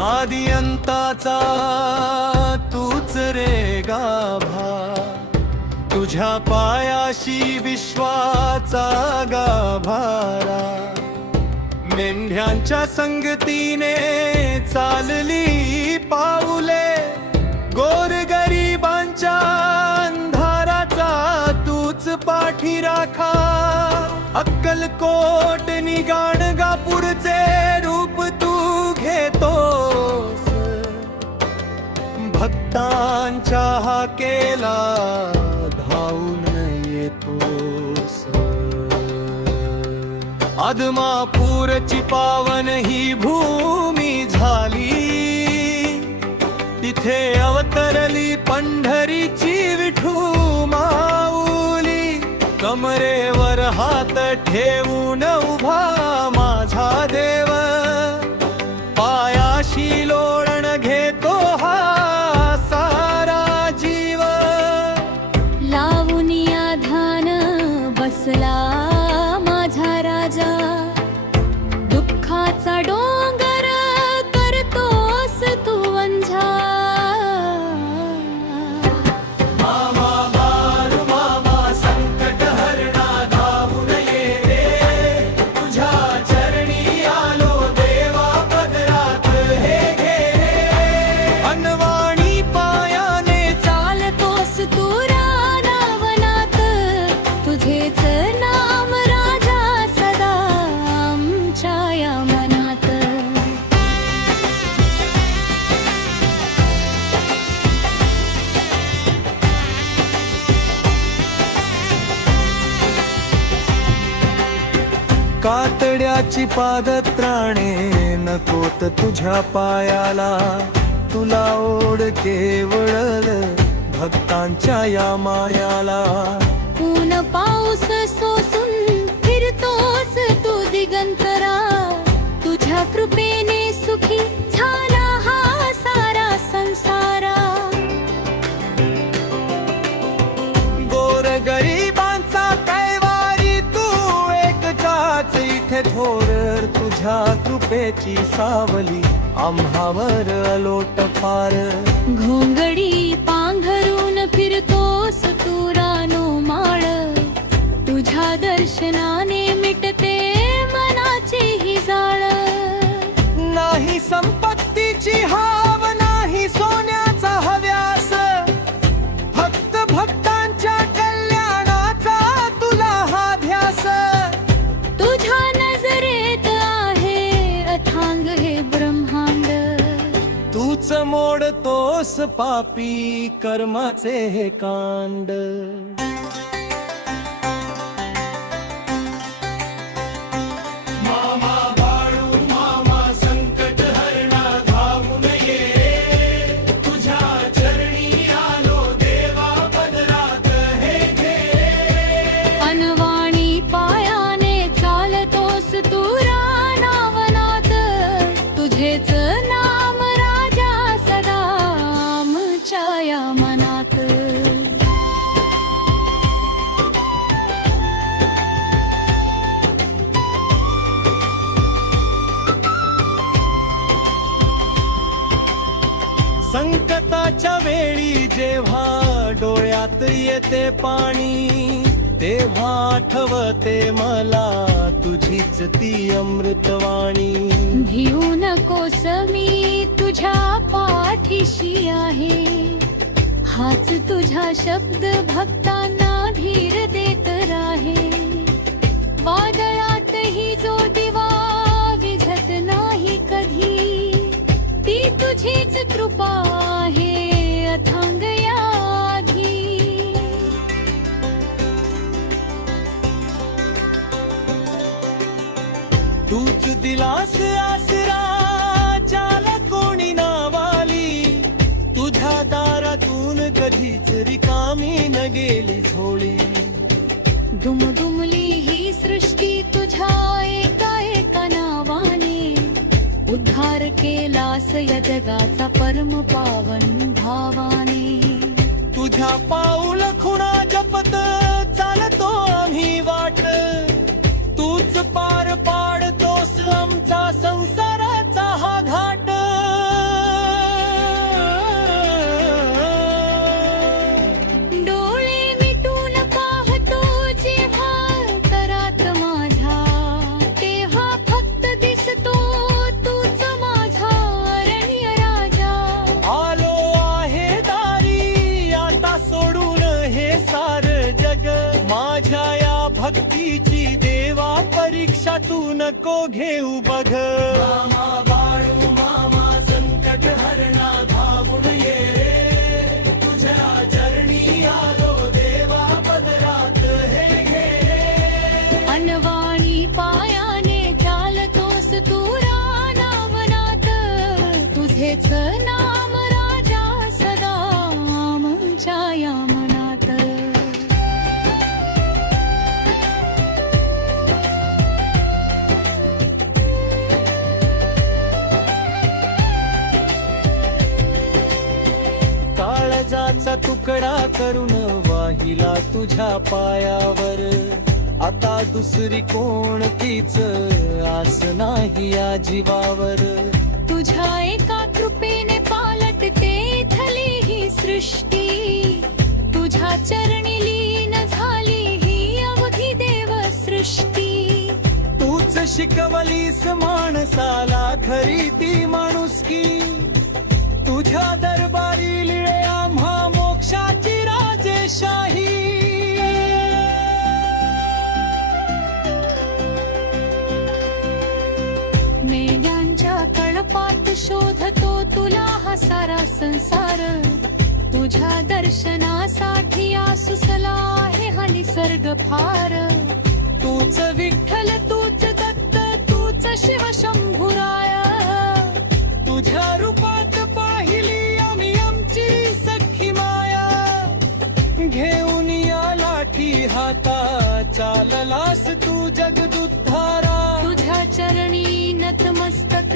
आदि अंताचा तूच रे गाभा, तुझ्या पायाशी विश्वाचा गाभारा. मेंढ्यांच्या संगतीने चालली पाऊले, गोरगरिबांच्या अंधाराचा तूच पाठी राखा. अक्कलकोट नि गाणगापूरचे रूप तू घेतोस, भक्तांच्या हाकेला धावून येतोस. आदमापूरची पावन ही भूमी झाली, तिथे अवतरली पंढरीची विठू माऊली. कमरेवर हात ठेवून उभा माझा देव, पायाशी लोळण घेतो हा सारा जीव. लावूनिया ध्यान बसला माझा राजा, दुःखाचा डोंगर करतोस तू वंझा. मामा बाळू मामा संकट हरणा धावून ये रे, तुझ्या चरणी आलो देवा पदरात हे घे रे. अनवाणी पायाने चालतोस तू रानावनात, तुझेच नाम राजा सदा आमच्या या मनात. कातड्याची पादत्राणे नकोत तुझ्या पायाला, तुला ओढ केवळ भक्तांच्या या मायाला. ऊन पाऊस सोसून फिरतोस तू दिगंतरा, तुझ्या कृपेने सुखी झाला हा सारा संसारा. गोरगरिबांचा कैवारी तू एकटाच इथे थोर, तुझ्या कृपेची सावली आम्हावर अलोट फार. घोंगडी पांघरून फिरतोस तू रानो माळ, तुझ्या दर्शनाने मिटते मनाची ही जाळ. नाही संपत्तीची हाव, नाही सोन्याचा हव्यास, फक्त भक्तांच्या कल्याणाचा तुला हा ध्यास. तुझ्या नजरेत आहे अथांग हे ब्रह्मांड, तूच मोडतोस पापी कर्माचे हे कांड. मामा बाळू मामा संकट हरणा धावून ये रे, तुझ्या चरणी आलो देवा पदरात हे घे रे. अनवाणी पायाने चालतोस तू रानावनात, तुझेच नाम राजा सदा आमच्या या मनात. संकटाच्या वेळी जेव्हा डोळ्यात येते पाणी, तेव्हा आठवते मला तुझीच ती अमृतवाणी. भिऊ नकोस मी तुझ्या पाठीशी आहे, हाच तुझा शब्द भक्तांना धीर देत राहे. वादळातही जो दिवा विझत नाही कधी, ती तुझीच कृपा आहे अथांग याधी. तूच दिलास आसरा ज्याला कोणी नावाली, तुझ्या दारातून कधीच रिकामी न गेली झोळी. दुमदुमली जगाचा परम पावन भावाने. तुझ्या पाऊल खुणा जपत चालतो आम्ही वाट, तूच पार पाडतोस आमचा संसाराचा हा घाट. डोळे मिटून पाहतो जेव्हा तरात माझ्या, तेव्हा फक्त दिसतो तूच माझा अरण्य राजा. आलो आहे दारी आता सोडून हे सार जग, माझ्या या भक्तीची देवा परीक्षा तू नको घेऊ बघ. मामा बाळू मामा संकट हरणा धावून ये रे, तुझ्या चरणी आलो देवा पदरात हे घे रे. अनवाणी पायाने चालतोस तू रानावनात, तुझेच नाम राजा सदा आमच्या या मनात. काळजाचा तुकडा करून वाहिला तुझ्या पायावर, आता दुसरी कोणतीच आस नाही या जीवावर. तुझ्या एका कृपेने पालटते इथली ही सृष्टी, तुझ्या चरणी लीन झाली ही अवघी देव सृष्टी. तूच शिकवलीस माणसाला खरी ती माणुसकी, तुझ्या दरबारी लिळे आम्हा मोक्षाची राजेशाही. मेल्यांच्या कळपात शोधतो तुला हा सारा संसार, तुझ्या दर्शनासाठी आसुसला आहे हा निसर्ग फार. तूच विठ्ठल तूच दत्त तूच शिव शंभुराय, तुझ्या रूपात पाहिली आम्ही आमची सख्खी माया. घेऊन या लाठी हाता चाललास तू जगदुद्धारा, तुझ्या चरणी नतमस्तक